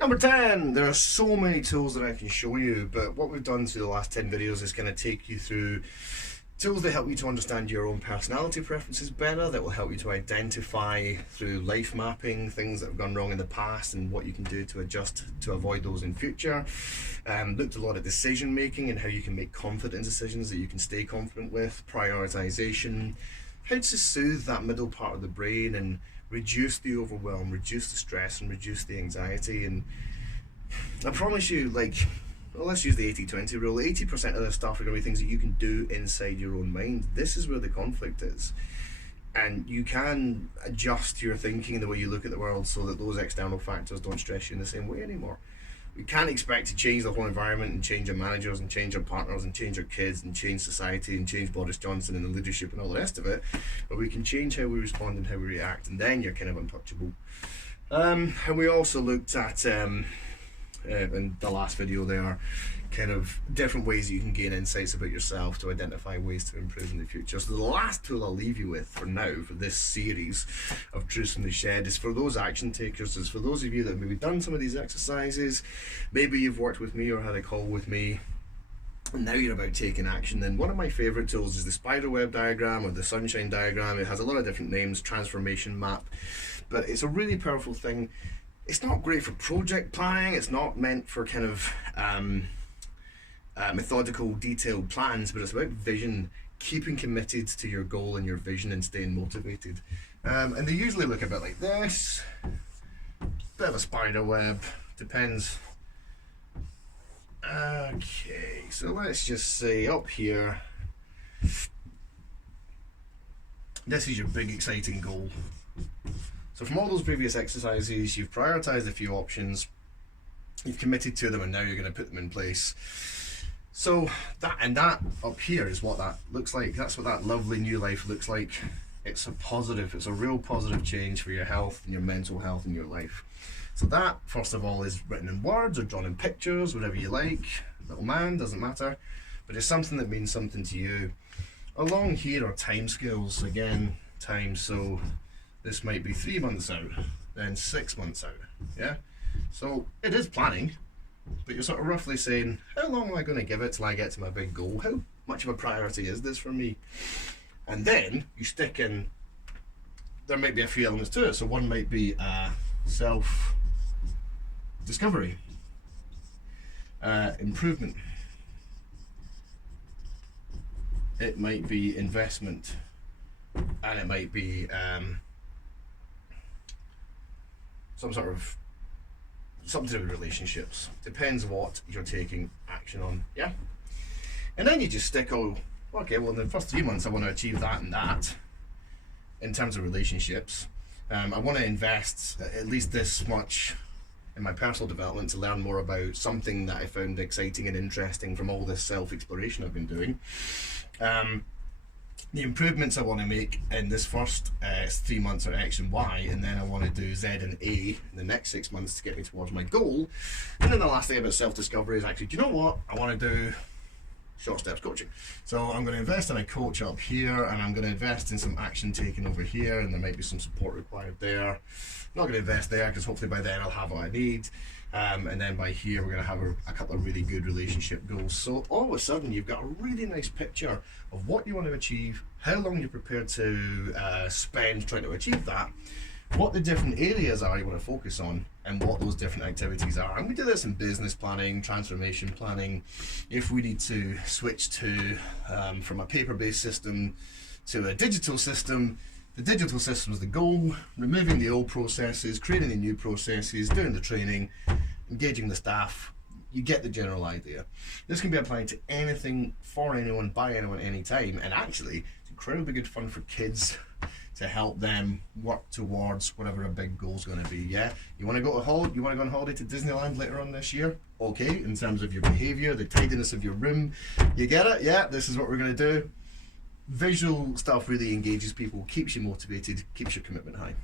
Number 10, there are so many tools that I can show you, but what we've done through the last 10 videos is going to take you through tools that help you to understand your own personality preferences better, that will help you to identify through life mapping things that have gone wrong in the past and what you can do to adjust to avoid those in future. Looked a lot at decision making and how you can make confident decisions that you can stay confident with, prioritization, how to soothe that middle part of the brain and reduce the overwhelm, reduce the stress and reduce the anxiety. And I promise you, well, let's use the 80-20 rule. 80% of the stuff are going to be things that you can do inside your own mind. This is where the conflict is. And you can adjust your thinking and the way you look at the world so that those external factors don't stress you in the same way anymore. We can't expect to change the whole environment and change our managers and change our partners and change our kids and change society and change Boris Johnson and the leadership and all the rest of it, but we can change how we respond and how we react, and then you're kind of untouchable. And we also looked at in the last video there, kind of different ways that you can gain insights about yourself to identify ways to improve in the future. So the last tool I'll leave you with for now, for this series of Truths from the Shed, is for those action takers, is for those of you that have maybe done some of these exercises, maybe you've worked with me or had a call with me, and now you're about taking action. Then one of my favorite tools is the spider web diagram or the sunshine diagram. It has a lot of different names, transformation map, but it's a really powerful thing. It's not great for project planning. It's not meant for kind of methodical, detailed plans, but it's about vision, keeping committed to your goal and your vision and staying motivated. And they usually look a bit like this, bit of a spider web, depends. Okay, so let's just say up here, this is your big exciting goal. So from all those previous exercises, you've prioritized a few options, you've committed to them, and now you're going to put them in place. So that up here is what that looks like. That's what that lovely new life looks like. It's a positive, it's a real positive change for your health and your mental health in your life. So that, first of all, is written in words or drawn in pictures, whatever you like. Little man, doesn't matter. But it's something that means something to you. Along here are time scales, again, time. So this might be 3 months out, then 6 months out, yeah? So it is planning, but you're sort of roughly saying, how long am I going to give it till I get to my big goal? How much of a priority is this for me? And then you stick in, there might be a few elements to it. So one might be self-discovery, improvement. It might be investment, and it might be something to do with relationships. Depends what you're taking action on, yeah? And then you just stick, okay, well in the first 3 months I want to achieve that and that in terms of relationships. I want to invest at least this much in my personal development to learn more about something that I found exciting and interesting from all this self-exploration I've been doing. The improvements I want to make in this first 3 months are X and Y, and then I want to do Z and A in the next 6 months to get me towards my goal. And then the last thing about self-discovery is actually, do you know what? I want to do short steps coaching. So I'm going to invest in a coach up here, and I'm going to invest in some action taken over here, and there might be some support required there. I'm not going to invest there because hopefully by then I'll have what I need. And then by here we're going to have a couple of really good relationship goals. So all of a sudden you've got a really nice picture of what you want to achieve, how long you're prepared to spend trying to achieve that, what the different areas are you want to focus on, and what those different activities are. And we do this in business planning, transformation planning. If we need to switch to from a paper-based system to a digital system, the digital system is the goal, removing the old processes, creating the new processes, doing the training, engaging the staff. You get the general idea. This can be applied to anything, for anyone, by anyone, anytime, and actually it's incredibly good fun for kids to help them work towards whatever a big goal is going to be. Yeah, you want to go on holiday to Disneyland later on this year? Okay, in terms of your behavior, the tidiness of your room, you get it? Yeah, this is what we're going to do. Visual stuff really engages people, keeps you motivated, keeps your commitment high.